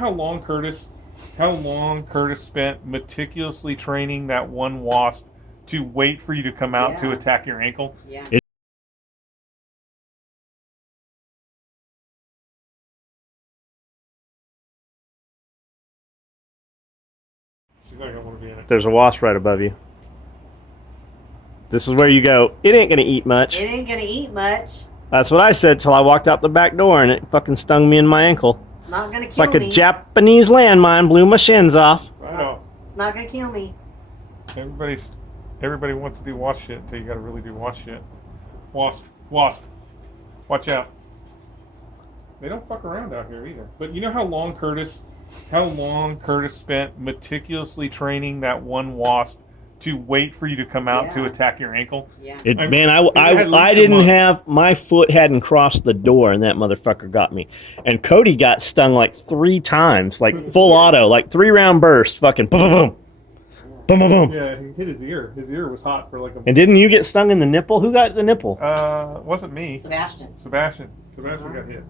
How long Curtis spent meticulously training that one wasp to wait for you to come out to attack your ankle? Yeah. She's not gonna want to be in it. There's a wasp right above you. This is where you go. It ain't gonna eat much. It ain't gonna eat much. That's what I said till I walked out the back door and it fucking stung me in my ankle. It's not gonna kill me. It's like a Japanese landmine blew my shins off. Wow. It's not gonna kill me. Everybody wants to do wasp shit until you gotta really do wasp shit. Wasp. Watch out. They don't fuck around out here either. But you know how long Curtis spent meticulously training that one wasp to wait for you to come out to attack your ankle? Yeah. I didn't have, my foot hadn't crossed the door and that motherfucker got me. And Cody got stung like 3 times, like full auto, like 3-round burst, fucking boom, boom, boom. Boom, boom, boom. Yeah, he hit his ear. His ear was hot for like a... And didn't you get stung in the nipple? Who got the nipple? Wasn't me. Sebastian got hit.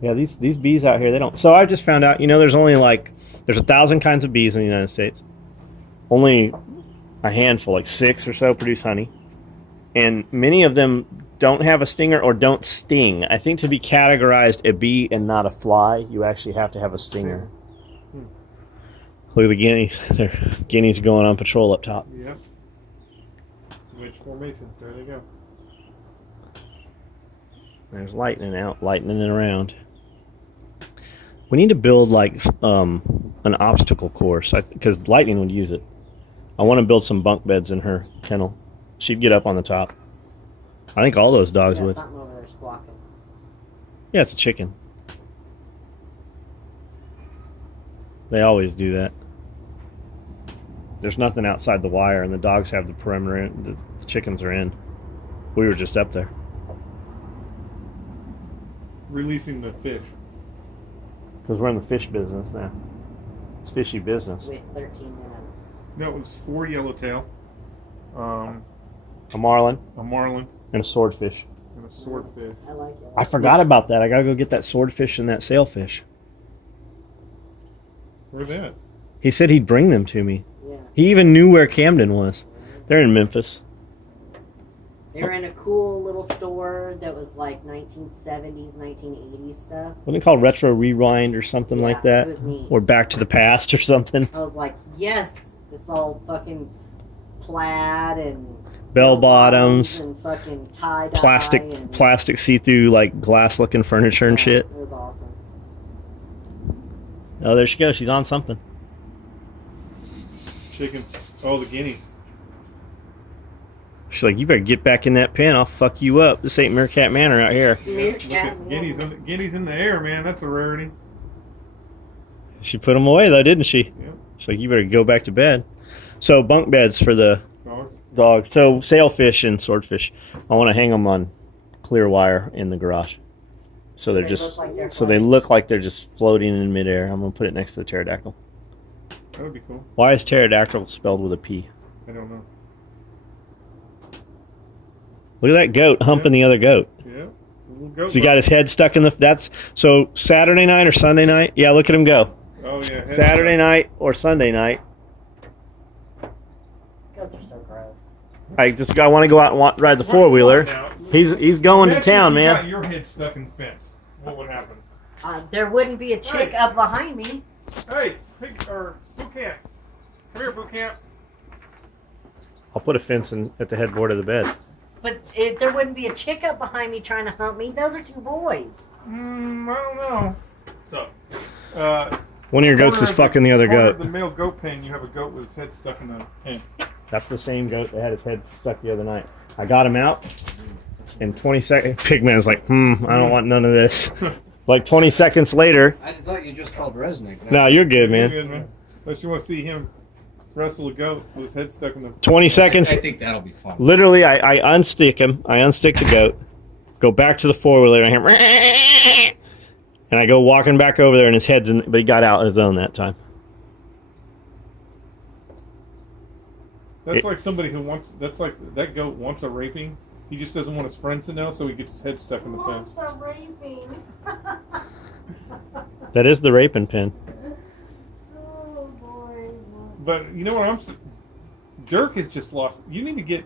Yeah, these bees out here, they don't. So I just found out, there's only there's 1,000 kinds of bees in the United States. Only a handful, like 6 or so, produce honey. And many of them don't have a stinger or don't sting. I think to be categorized a bee and not a fly, you actually have to have a stinger. Look at the guineas. They're guineas going on patrol up top. Yep. Which formation? There they go. There's lightning out, lightning it around. We need to build an obstacle course because lightning would use it. I want to build some bunk beds in her kennel. She'd get up on the top. I think all those dogs would. Something over there squawking. Yeah, it's a chicken. They always do that. There's nothing outside the wire, and the dogs have the perimeter. The chickens are in. We were just up there. Releasing the fish. Because we're in the fish business now. It's fishy business. With 13 minutes. No, it was 4 yellowtail. A marlin. And a swordfish. And a swordfish. I like it. I forgot about that. I gotta go get that swordfish and that sailfish. Where's that? He said he'd bring them to me. Yeah. He even knew where Camden was. They're in Memphis. They were in a cool little store that was like 1970s, 1980s stuff. Wasn't it called Retro Rewind or something like that? It was neat. Or Back to the Past or something? I was like, yes, it's all fucking plaid and Bell bottoms and fucking tie-dye plastic see-through glass looking furniture and shit. It was awesome. Oh, there she goes. She's on something. Chickens. Oh, the guineas. She's like, you better get back in that pen. I'll fuck you up. This ain't Meerkat Manor out here. Guineas in the air, man. That's a rarity. She put them away, though, didn't she? Yep. She's like, you better go back to bed. So, bunk beds for the dogs. So, sailfish and swordfish. I want to hang them on clear wire in the garage. So they look like they're just floating in midair. I'm going to put it next to the pterodactyl. That would be cool. Why is pterodactyl spelled with a P? I don't know. Look at that goat humping the other goat. Yeah. So he got his head stuck in so Saturday night or Sunday night? Yeah, look at him go. Oh, yeah. Saturday night or Sunday night. Goats are so gross. I want to go out and ride the 4-wheeler. He's going to town, man. Got your head stuck in the fence. What would happen? There wouldn't be a chick up behind me. Hey, boot camp. Come here, boot camp. I'll put a fence at the headboard of the bed. But there wouldn't be a chick up behind me trying to hump me. Those are 2 boys. I don't know. So, one of your goats is fucking the other goat. The male goat pen, you have a goat with his head stuck in the pen. That's the same goat that had his head stuck the other night. I got him out. In 20 seconds, Pigman's like, I don't want none of this. 20 seconds later. I thought you just called Resnick. No, you're good, man. You're good, man. Unless you want to see him wrestle a goat with his head stuck in the... 20 seconds. I think that'll be fun. Literally, I unstick him. I unstick the goat. Go back to the 4-wheeler and I hear... And I go walking back over there and his head's in... But he got out on his own that time. That's like somebody who wants... That's like... That goat wants a raping. He just doesn't want his friends to know, so he gets his head stuck in the fence. Wants a raping. That is the raping pin. Oh boy. But you know what Dirk has just lost. You need to get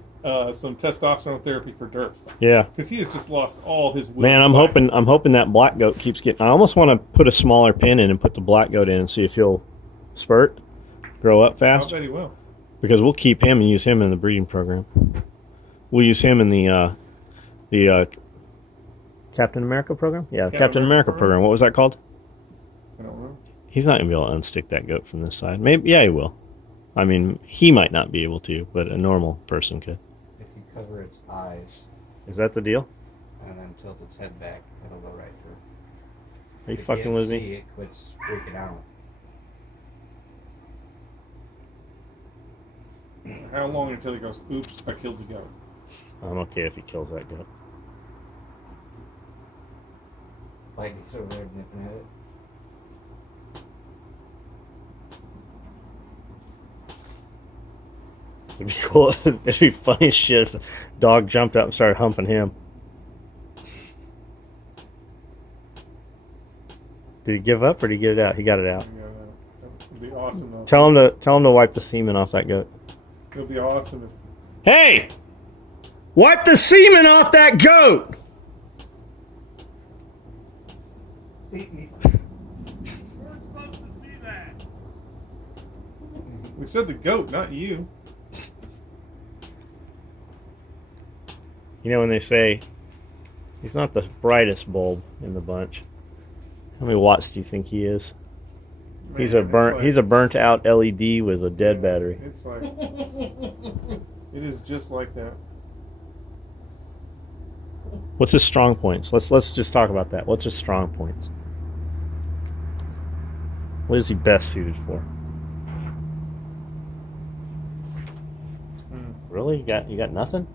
some testosterone therapy for Dirk Yeah. because he has just lost all his. Man, I'm hoping that black goat keeps getting. I almost want to put a smaller pin in and put the black goat in and see if he'll spurt, grow up I fast. bet he will. Because we'll keep him and use him in the breeding program. We'll use him in the Captain America program. Yeah, Captain America program. What was that called? I don't know. He's not gonna be able to unstick that goat from this side. Maybe, yeah, he will. I mean, he might not be able to, but a normal person could. If you cover its eyes Is that the deal? and then tilt its head back, it'll go right through. Are you If fucking can't with see, me? It quits freaking out. How long until he goes, oops, I killed the goat? I'm okay if he kills that goat. Like he's over there nipping at it. It'd be cool. It'd be funny as shit if the dog jumped up and started humping him. Did he give up or did he get it out? He got it out. Yeah, that would be awesome though. Tell him to wipe the semen off that goat. It'll be awesome if. Hey! Wipe the semen off that goat! We're supposed to see that. We said the goat, not you. You know when they say he's not the brightest bulb in the bunch. How many watts do you think he is? Man, He's a burnt out LED with a dead battery. It's like it is just like that. What's his strong points? Let's just talk about that. What's his strong points? What is he best suited for? Really? You got nothing?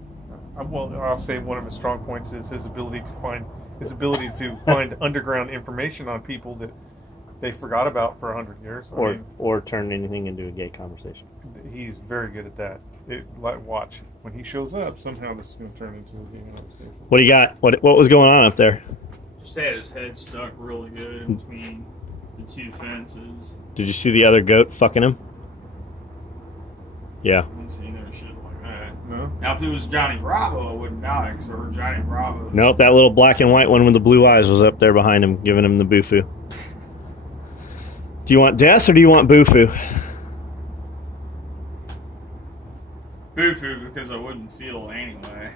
Well, I'll say one of his strong points is his ability to find underground information on people that they forgot about for 100 years. Or turn anything into a gay conversation. He's very good at that. Watch when he shows up. Somehow this is going to turn into a gay conversation. What do you got? What was going on up there? Just had his head stuck really good in between the two fences. Did you see the other goat fucking him? Yeah. I didn't see no shit like that. No. Now, if it was Johnny Bravo, I wouldn't die because I heard Johnny Bravo. Nope, that little black and white one with the blue eyes was up there behind him, giving him the boofoo. Do you want death or do you want boofoo? Boo-foo because I wouldn't feel anyway.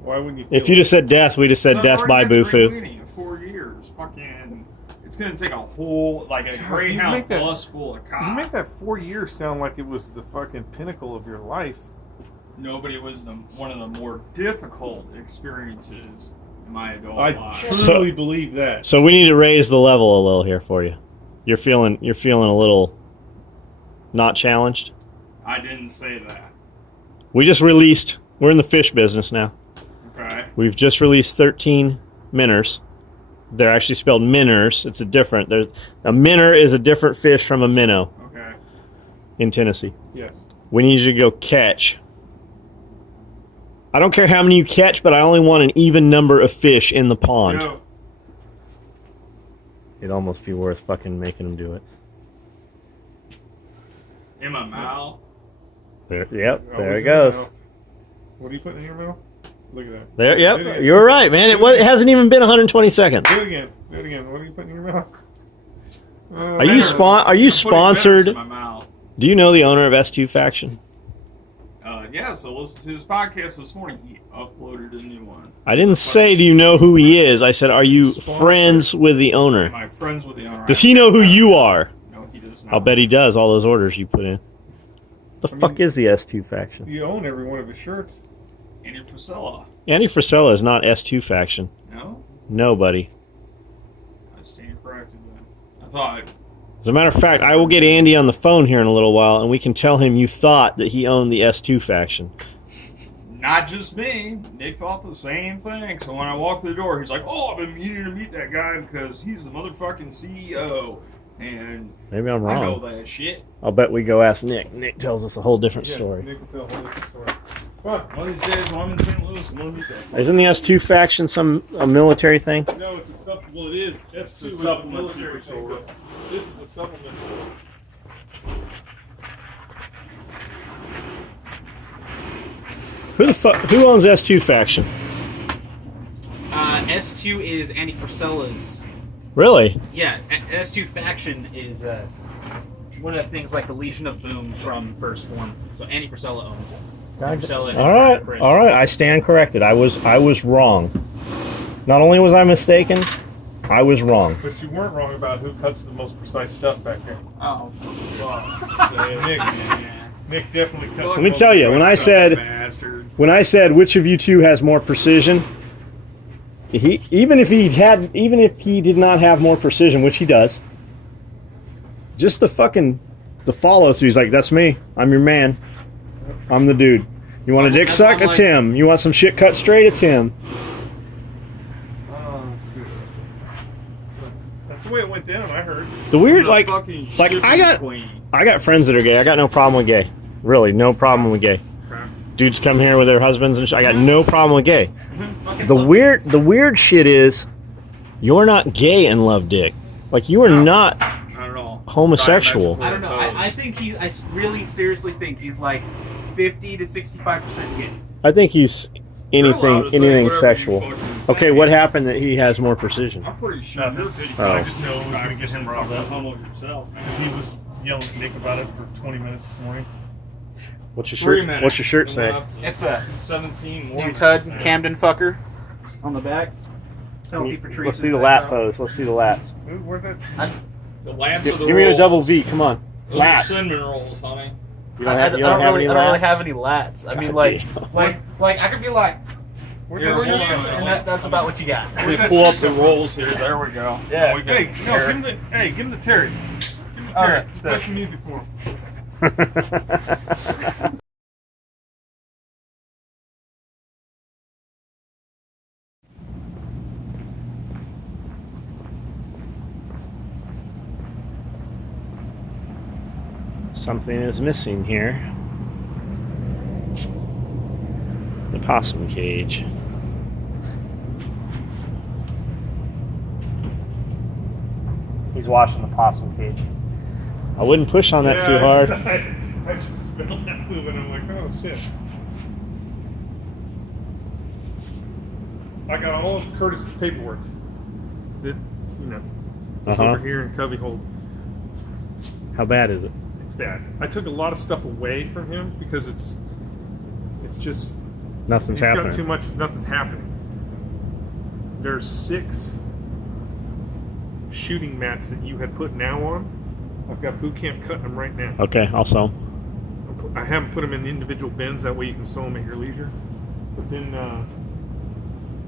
Why wouldn't you? If you just said death, we'd have said I've death already by had boofoo. green in 4 years. Fucking, it's gonna take a whole like a God, Greyhound you make that- bus full of You cops. make that 4 years sound like it was the fucking pinnacle of your life. Nobody was one of the more difficult experiences in my adult I life. truly believe that. So we need to raise the level a little here for you. You're feeling a little not challenged. I didn't say that. We just released. We're in the fish business now. Okay. We've just released 13 minnows. They're actually spelled minners. It's a minnow is a different fish from a minnow Okay. in Tennessee. Yes. We need you to go catch. I don't care how many you catch, but I only want an even number of fish in the pond. Go. It'd almost be worth fucking making them do it. In my mouth. There Always it in your goes. mouth. What are you putting in your mouth? Look at that. There, Do it yep. again. You were right, man. It hasn't even been 120 seconds. Do it again. Do it again. What are you putting in your mouth? Are you Minnows. Are you I'm putting minnows sponsored? in my mouth. Do you know the owner of S2 Faction? Yeah, so listen to his podcast this morning. He uploaded a new one. I didn't say, do you know who he is? I said, are you friends with the owner? My friends with the owner. Does he know who you are? No, he does not. I'll bet he does, all those orders you put in. The fuck is the S2 Faction? You own every one of his shirts. Andy Frisella. Andy Frisella is not S2 Faction. No? Nobody. I stand corrected then. I thought, As a matter of fact, I will get Andy on the phone here in a little while, and we can tell him you thought that he owned the S2 Faction. not just me. Nick thought the same thing. So when I walked through the door, he's like, oh, I've been meaning to meet that guy because he's the motherfucking CEO. And Maybe I'm I know wrong. that shit. I'll bet we go ask Nick. Nick tells us a whole different Yeah, story. Nick will tell a whole different story. Come on. One of these days, while I'm in St. Louis, I'm gonna meet that. Isn't the S2 faction a military thing? No, it's a supplement. Well, it is. S2 It's a is supplement military super thing, store. but this is a supplement store. Who owns S2 faction? S2 is Andy Frisella's. Really? Yeah, S2 faction is one of the things like the Legion of Boom from First Form. So Andy Frisella owns it. Frisella and All right, Chris. all right. I stand corrected. I was wrong. Not only was I mistaken, I was wrong. But you weren't wrong about who cuts the most precise stuff back there. Oh, for fuck's sake. Nick definitely cuts. Let the me most tell you, when I precise stuff. said Bastard. which of you two has more precision, even if he did not have more precision, which he does, just the follow through. He's like, that's me. I'm your man. I'm the dude. You want a dick suck? It's him. You want some shit cut straight? It's him. That's the way it went down. I heard. The weird, The like fucking I got queen. friends that are gay. I got no problem with gay. Really, no problem with gay. Dudes come here with their husbands and shit. I got no problem with gay. The weird shit is, you're not gay and love dick. Like, you are not Not at all. homosexual. I don't know. I think I really seriously think he's like 50 to 65% gay. I think he's You're allowed to think anything whatever you sexual. fucking Okay, think. what happened that he has more precision? I'm pretty sure you're 55. Oh. I just know it was going to get him riled up Humble yourself. because he was yelling at Nick about it for 20 minutes this morning. What's your 3 shirt? minutes. What's your shirt It say? went up to It's a 17 more New minutes Tud now. Camden fucker on the back. Penalty for treason. Let's see the lat pose. Let's see the lats. Where'd that? The lats Give are the me a rolls. double V. Come on. Those are Lats. cinnamon rolls, honey. You don't have any lats? any lats. I mean, God like, damn. like I could be like, Where'd Yeah, that hold shit on. go? and that's about what you got. We pull up the rolls here. There we go. Yeah. We got Hey, no, give him the Terry. Give him the Terry. Alright, Play some music for him. Something is missing here. The possum cage. He's washing the possum cage. I wouldn't push on that too hard. I just felt that move and I'm like, oh shit. I got all of Curtis's paperwork. That, you know, it's Uh-huh. over here in Cubbyhole. How bad is it? It's bad. I took a lot of stuff away from him because it's just Nothing's he's happening. got too much. Nothing's happening. There's 6 shooting mats that you had put now on. I've got boot camp cutting them right now. Okay, I'll sew. I haven't put them in individual bins. That way you can sew them at your leisure. But then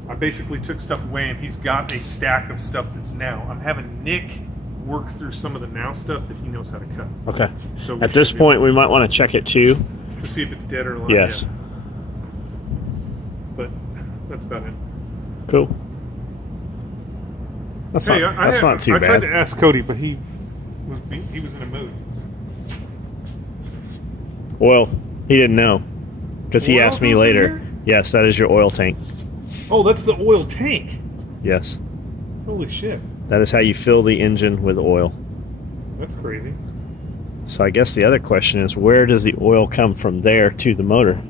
I basically took stuff away, and he's got a stack of stuff that's now. I'm having Nick work through some of the now stuff that he knows how to cut. Okay. So At this point, we might want to check it too. to see if it's dead or alive. Yes. yet. But that's about it. Cool. That's Hey, not, that's not too I tried bad. to ask Cody, but he was in a mood. Well, he didn't know because he Oil asked me goes in later. here? Yes, that is your oil tank. Oh, that's the oil tank. Yes, Holy shit, that is how you fill the engine with oil. that's crazy. So I guess the other question is, where does the oil come from there to the motor?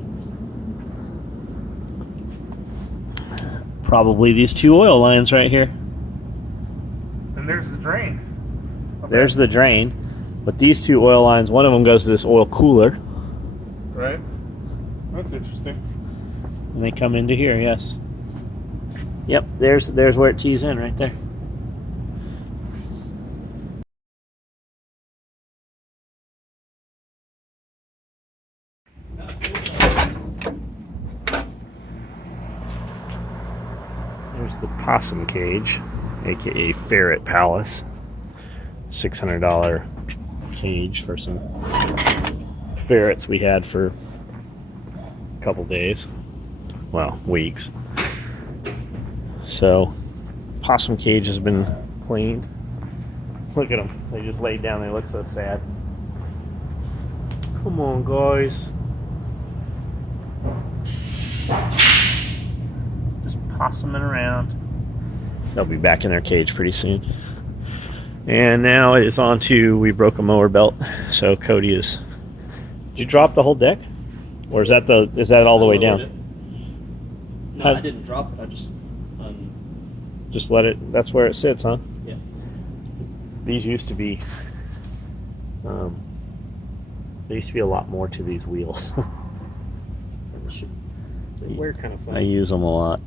Probably these 2 oil lines right here. And there's the drain. There's the drain, but these 2 oil lines, one of them goes to this oil cooler, Right. That's interesting. and they come into here. Yes. Yep. There's where it tees in right there. There's the possum cage, aka Ferret Palace. $600 cage for some ferrets we had for a couple days. Well, weeks. So, possum cage has been cleaned. Look at them. They just laid down. They look so sad. Come on, guys. Just possuming around. They'll be back in their cage pretty soon. And now it is on to, we broke a mower belt. So Cody is, did you drop the whole deck? Or is that all the way down? No, How- I didn't drop it. I just Just let it, that's where it sits, huh? Yeah. These used to be, there used to be a lot more to these wheels. they wear kind of I funny. use them a lot.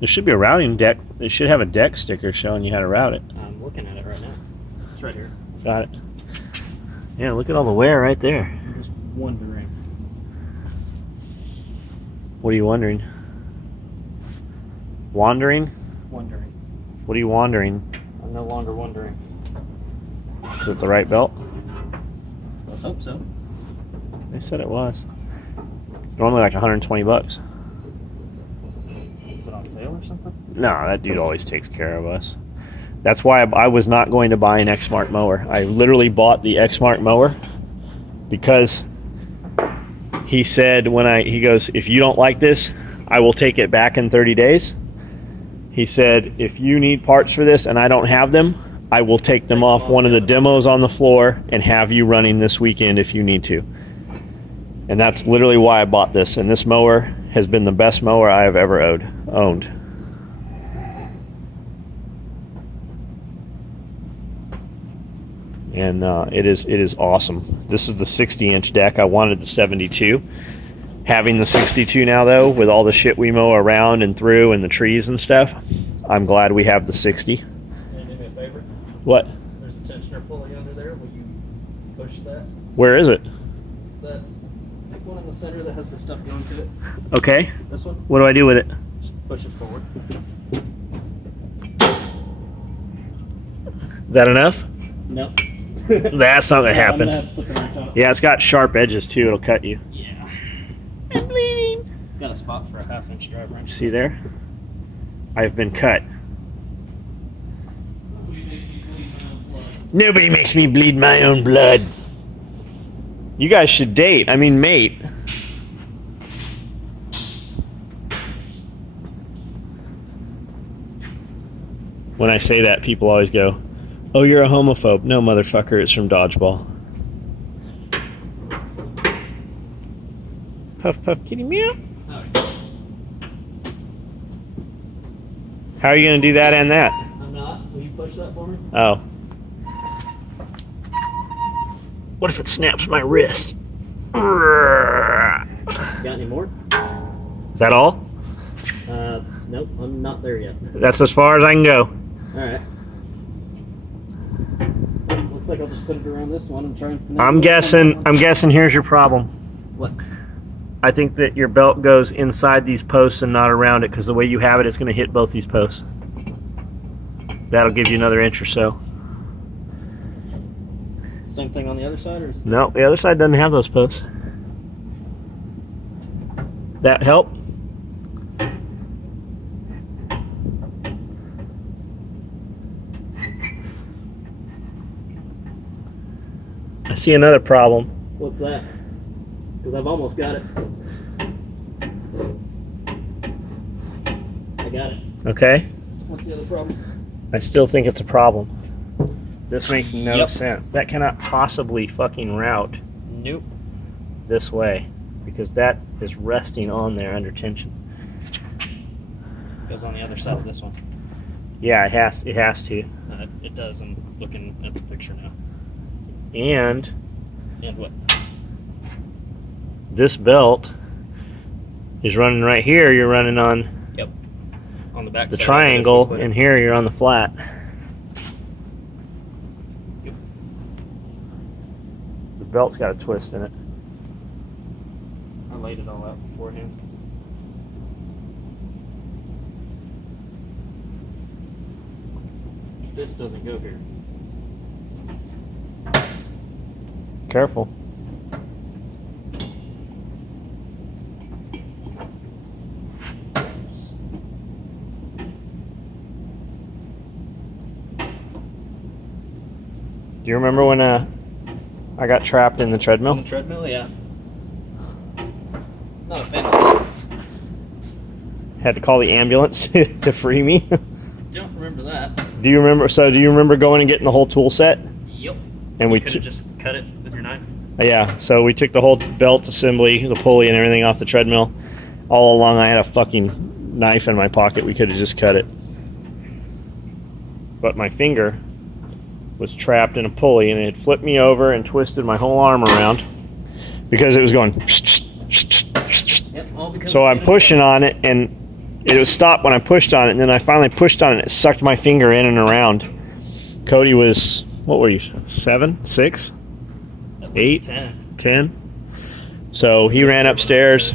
There should be a routing deck. They should have a deck sticker showing you how to route it. I'm looking at it right now. It's right here. Got it. Yeah, look at all the wear right there. I'm just wondering. What are you wondering? Wandering? Wondering. What are you wandering? I'm no longer wondering. Is it the right belt? Let's hope so. They said it was. It's normally like 120 bucks. Is it on sale or something? No, that dude always takes care of us. That's why I was not going to buy an X-Mark mower. I literally bought the X-Mark mower because he said he goes, if you don't like this, I will take it back in 30 days. He said, if you need parts for this and I don't have them, I will take them off one of the demos on the floor and have you running this weekend if you need to. And that's literally why I bought this. And this mower has been the best mower I have ever owned. And it is awesome. This is the 60-inch deck. I wanted the 72. Having the 62 now, though, with all the shit we mow around and through and the trees and stuff, I'm glad we have the 60. Can you do me a favor? What? There's a tensioner pulley under there. Will you push that? Where is it? That pick one in the center that has the stuff going to it. Okay. This one. What do I do with it? Just push it forward. Is that enough? No. That's not going to I'm happen. gonna have to put the wrench on it. Yeah, it's got sharp edges, too. It'll cut you. Yeah. I'm bleeding. It's got a spot for a 1/2-inch drive wrench. See there? I've been cut. Nobody makes me bleed my own blood. You guys should date. I mean, mate. When I say that, people always go, "Oh, you're a homophobe." No, motherfucker, it's from Dodgeball. Puff, puff, kitty, meow. Oh, How are you going to do that and that? I'm not. Will you push that for me? Oh. What if it snaps my wrist? Got any more? Is that all? Nope. I'm not there yet. That's as far as I can go. All right. Looks like I'll just put it around this one and try and. finesse I'm it guessing. around I'm guessing. Here's your problem. What? I think that your belt goes inside these posts and not around it, because the way you have it, it's going to hit both these posts. That'll give you another inch or so. Same thing on the other side, or is No, the other side doesn't have those posts. That help? I see another problem. what's that? Because I've almost got it. I got it. Okay? What's the other problem? I still think it's a problem. This makes no Yep. sense. That cannot possibly fucking route Nope. this way, because that is resting on there under tension. Goes on the other side of this one. Yeah, it has to. It does. I'm looking at the picture now. And And what? this belt is running right here. You're running on On the back the side. triangle, and here you're on the flat. Yep. The belt's got a twist in it. I laid it all out beforehand. This doesn't go here. Careful. Do you remember when I got trapped in the On treadmill? the treadmill, yeah. Not a fan of bats. Had to call the ambulance to free me. Don't remember that. Do you remember? So do you remember going and getting the whole tool set? Yep. And we could have just cut it with your knife. Yeah, so we took the whole belt assembly, the pulley and everything off the treadmill. All along I had a fucking knife in my pocket. We could have just cut it. But my finger was trapped in a pulley and it had flipped me over and twisted my whole arm around because it was going. Yep, all because So of I'm the pushing noise. on it and it was stopped when I pushed on it, and then I finally pushed on it and it sucked my finger in and around. Cody was, what were you, 7, 6? At 8? least 10. 10. So he ran upstairs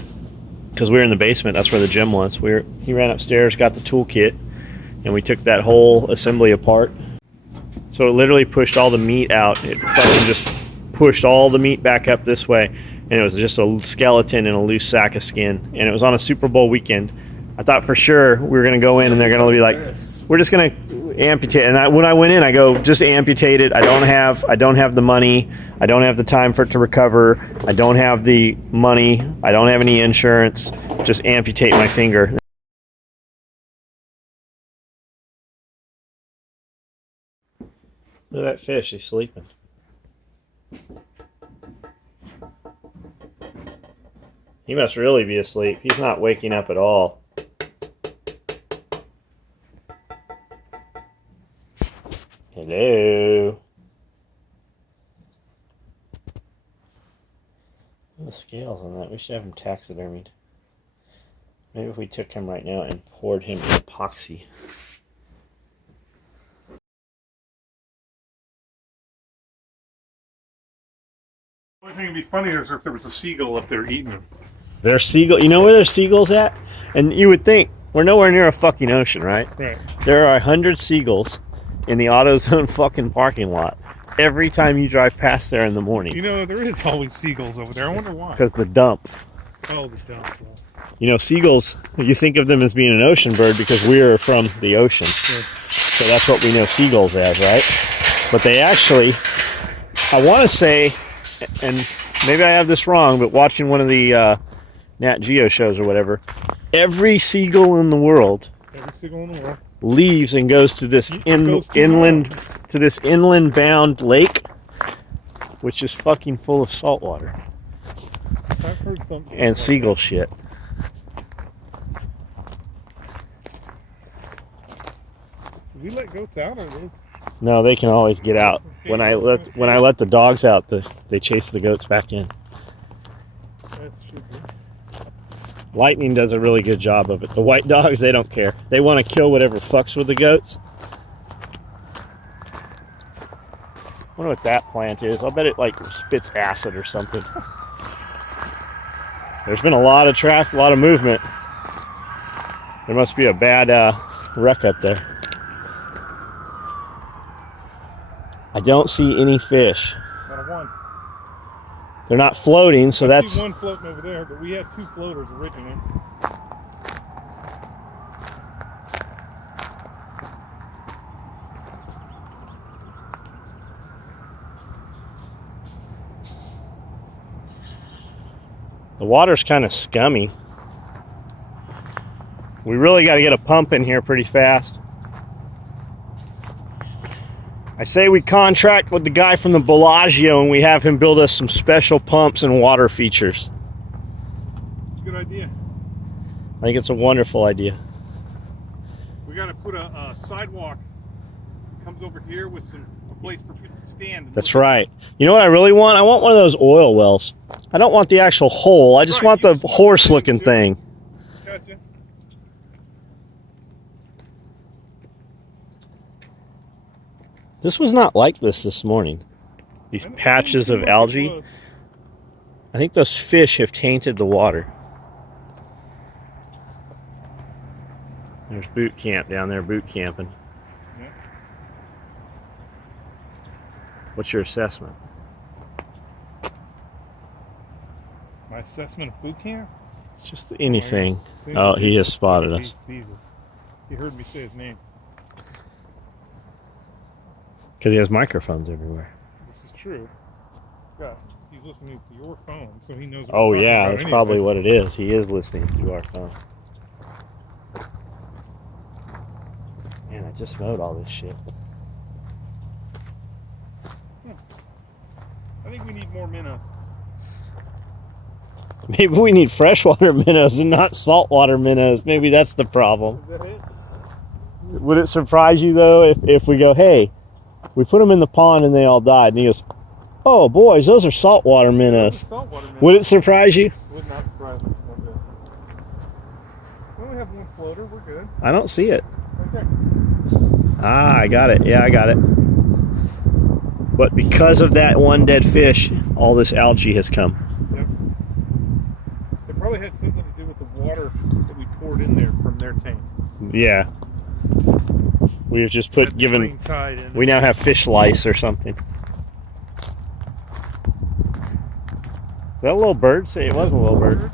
because we were in the basement. That's where the gym was. He ran upstairs, got the toolkit, and we took that whole assembly apart. So it literally pushed all the meat out. It fucking just pushed all the meat back up this way, and it was just a skeleton and a loose sack of skin. And it was on a Super Bowl weekend. I thought for sure we were gonna go in and they're gonna be like, we're just gonna amputate. And when I went in, I go, just amputate it. I don't have the money. I don't have the time for it to recover. I don't have the money. I don't have any insurance. Just amputate my finger. Look at that fish. He's sleeping. He must really be asleep. He's not waking up at all. Hello. The scales on that. We should have him taxidermied. Maybe if we took him right now and poured him epoxy. The only thing that'd be funnier is if there was a seagull up there eating them. There's seagull. You know where there's seagulls at? And you would think we're nowhere near a fucking ocean, right? Right. There are 100 seagulls in the AutoZone fucking parking lot every time you drive past there in the morning. You know, there is always seagulls over there. I wonder why. Because the dump. Oh, the dump. You know, seagulls, you think of them as being an ocean bird because we're from the ocean. Sure. So that's what we know seagulls as, right? But they actually, I want to say, and maybe I have this wrong, but watching one of the Nat Geo shows or whatever, every seagull in the world Every seagull in the world. leaves and goes to this Goes to inland bound lake, which is fucking full of salt water I've heard something. and seagull shit. Did we let goats out or those? No, they can always get out. When I let the dogs out, they chase the goats back in. That's true. Lightning does a really good job of it. The white dogs, they don't care. They want to kill whatever fucks with the goats. I wonder what that plant is. I'll bet it like spits acid or something. There's been a lot of traffic, a lot of movement. There must be a bad wreck up there. I don't see any fish. Not a one. They're not floating, so I that's... see one floating over there, but we had 2 floaters originally. The water's kind of scummy. We really got to get a pump in here pretty fast. I say we contract with the guy from the Bellagio and we have him build us some special pumps and water features. It's a good idea. I think it's a wonderful idea. We got to put a sidewalk that comes over here with a place for people to stand. and That's look. right. You know what I really want? I want one of those oil wells. I don't want the actual hole. I just Right, want you the just want horse the looking thing, thing. Gotcha. This was not like this morning. These I didn't patches see of what it algae. was. I think those fish have tainted the water. There's boot camp down there, boot camping. Yeah. What's your assessment? My assessment of boot camp? It's just anything. See, Oh, he has spotted he us. sees us. He heard me say his name. Because he has microphones everywhere. This is true. God, He's listening to your phone, so he knows. Oh yeah, that's probably what it is. He is listening through our phone. Man, I just mowed all this shit. I think we need more minnows. Maybe we need freshwater minnows and not saltwater minnows. Maybe that's the problem. Is that it? Would it surprise you though if we go, hey, we put them in the pond and they all died, and he goes, oh boys, those are saltwater minnows. Saltwater minnows. Would it surprise you? Would not surprise me one bit. We only have one floater. We're good. I don't see it. Right there. Ah, I got it. Yeah, I got it. But because of that one dead fish, all this algae has come. Yep. It probably had something to do with the water that we poured in there from their tank. Yeah. We have just Had the stream tide in we now have fish lice or something. Is that a little bird? Say it was a little bird.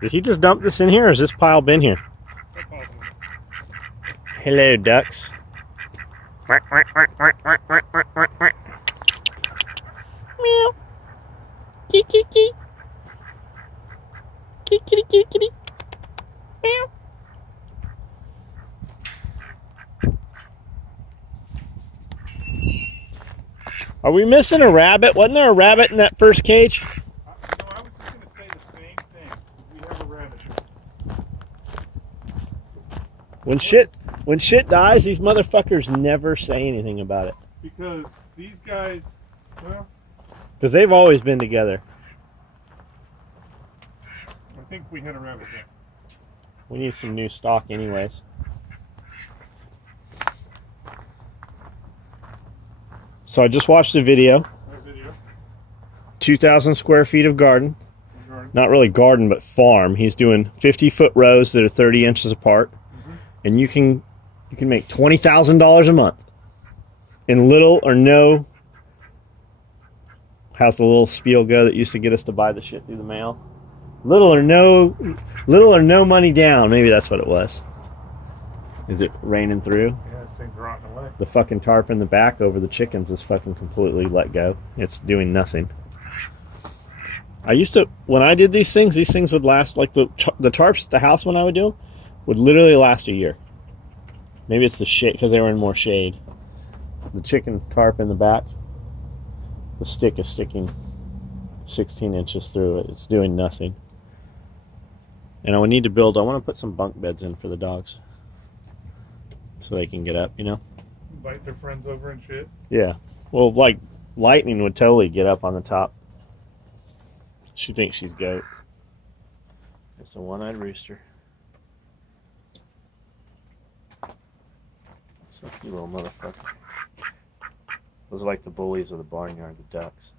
Did he just dump this in here, or has this pile been here? Hello, ducks. Meow. Kitty, kitty. Kitty, kitty, kitty, kitty. Meow. Are we missing a rabbit? Wasn't there a rabbit in that first cage? I was just going to say the same thing. We have a rabbit. When shit dies, these motherfuckers never say anything about it. Because these guys, well, Because they've always been together. I think we had a rabbit there. We need some new stock anyways. So I just watched a video. Our video. 2,000 square feet of garden. Not really garden, but farm. He's doing 50-foot rows that are 30 inches apart. And you can make $20,000 a month in little or no. How's the little spiel go that used to get us to buy the shit through the mail? Little or no money down. Maybe that's what it was. Is it raining through? Yeah, this thing's rotting away. The fucking tarp in the back over the chickens is fucking completely let go. It's doing nothing. I used to, when I did these things would last, like the tarps at the house when I would do them, would literally last a year. Maybe it's the shade, because they were in more shade. The chicken tarp in the back, the stick is sticking 16 inches through it. It's doing nothing. And I would need to I want to put some bunk beds in for the dogs. So they can get up, you know? Invite their friends over and shit. Yeah. Well, like, Lightning would totally get up on the top. She thinks she's goat. It's a one-eyed rooster. Sucky little motherfucker. Those are like the bullies of the barnyard, the ducks.